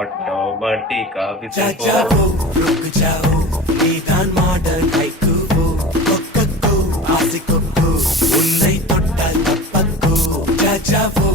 ஆட்டோமேட்டிக்கா जाओ रुक जाओ நீதான் மாடல் கைக்கு கொக்கோ ஆசிக்கோ உன்னை தொட்டால் தப்பக்கோ जाओ